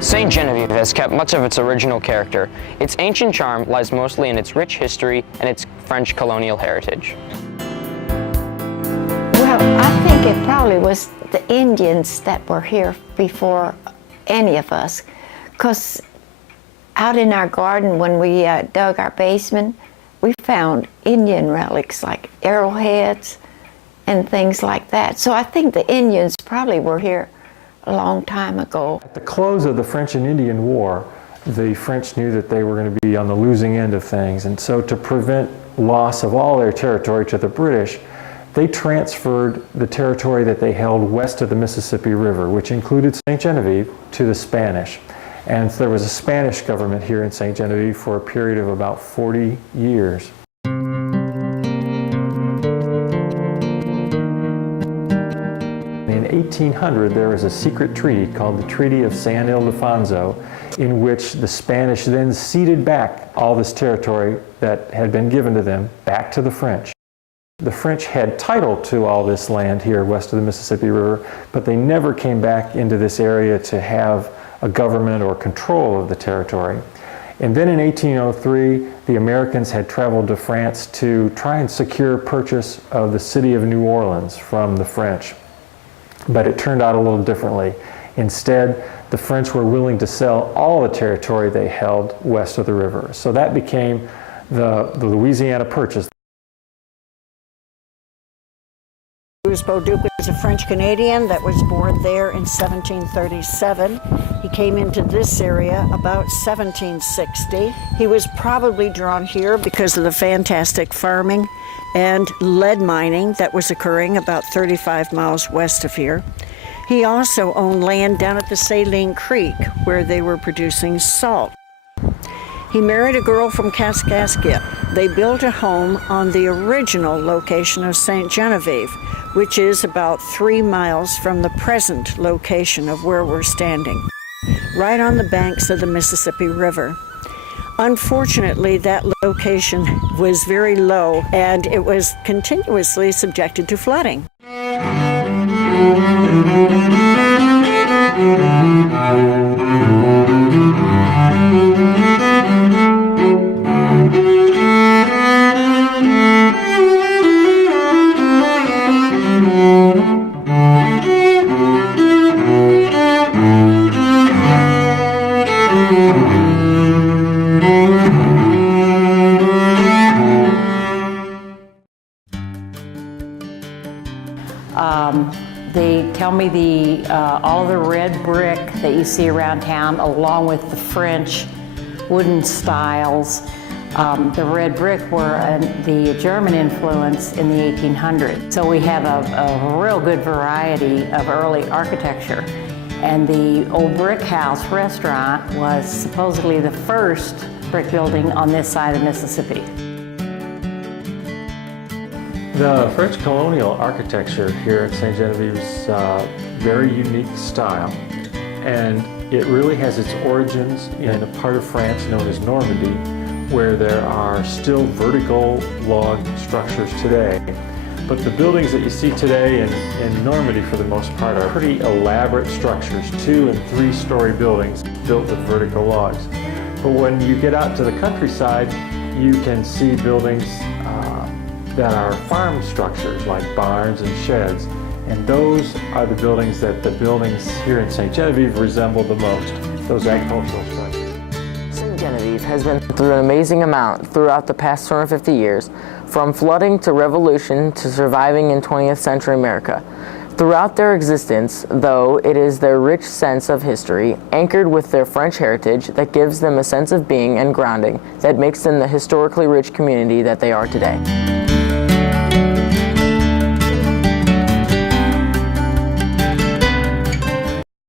Saint Genevieve has kept much of its original character. Its ancient charm lies mostly in its rich history and its French colonial heritage. Well, I think it probably was the Indians that were here before any of us, because out in our garden when we dug our basement, we found Indian relics like arrowheads and things like that. So I think the Indians probably were here a long time ago. At the close of the French and Indian War, the French knew that they were going to be on the losing end of things, and so to prevent loss of all their territory to the British, they transferred the territory that they held west of the Mississippi River, which included Saint Genevieve, to the Spanish. And there was a Spanish government here in Saint Genevieve for a period of about 40 years. In 1800, there was a secret treaty called the Treaty of San Ildefonso, in which the Spanish then ceded back all this territory that had been given to them back to the French. The French had title to all this land here west of the Mississippi River, but they never came back into this area to have a government or control of the territory. And then in 1803, the Americans had traveled to France to try and secure purchase of the city of New Orleans from the French. But it turned out a little differently. Instead, the French were willing to sell all the territory they held west of the river. So that became the Louisiana Purchase. Beauduc was a French-Canadian that was born there in 1737. He came into this area about 1760. He was probably drawn here because of the fantastic farming and lead mining that was occurring about 35 miles west of here. He also owned land down at the Saline Creek where they were producing salt. He married a girl from Kaskaskia. They built a home on the original location of Saint Genevieve, which is about 3 miles from the present location of where we're standing, right on the banks of the Mississippi River. Unfortunately, that location was very low and it was continuously subjected to flooding. They tell me all the red brick that you see around town, along with the French wooden stiles. The red brick were the German influence in the 1800s. So we have a real good variety of early architecture. And the old brick house restaurant was supposedly the first brick building on this side of Mississippi. The French colonial architecture here at Saint Genevieve is a very unique style, and it really has its origins in a part of France known as Normandy, where there are still vertical log structures today. But the buildings that you see today in Normandy, for the most part, are pretty elaborate structures, 2- and 3-story buildings built with vertical logs. But when you get out to the countryside, you can see buildings that are farm structures like barns and sheds, and those are the buildings that the buildings here in Saint Genevieve resemble the most, those agricultural structures. Saint Genevieve has been through an amazing amount throughout the past 250 years, from flooding to revolution to surviving in 20th century America. Throughout their existence, though, it is their rich sense of history, anchored with their French heritage, that gives them a sense of being and grounding that makes them the historically rich community that they are today.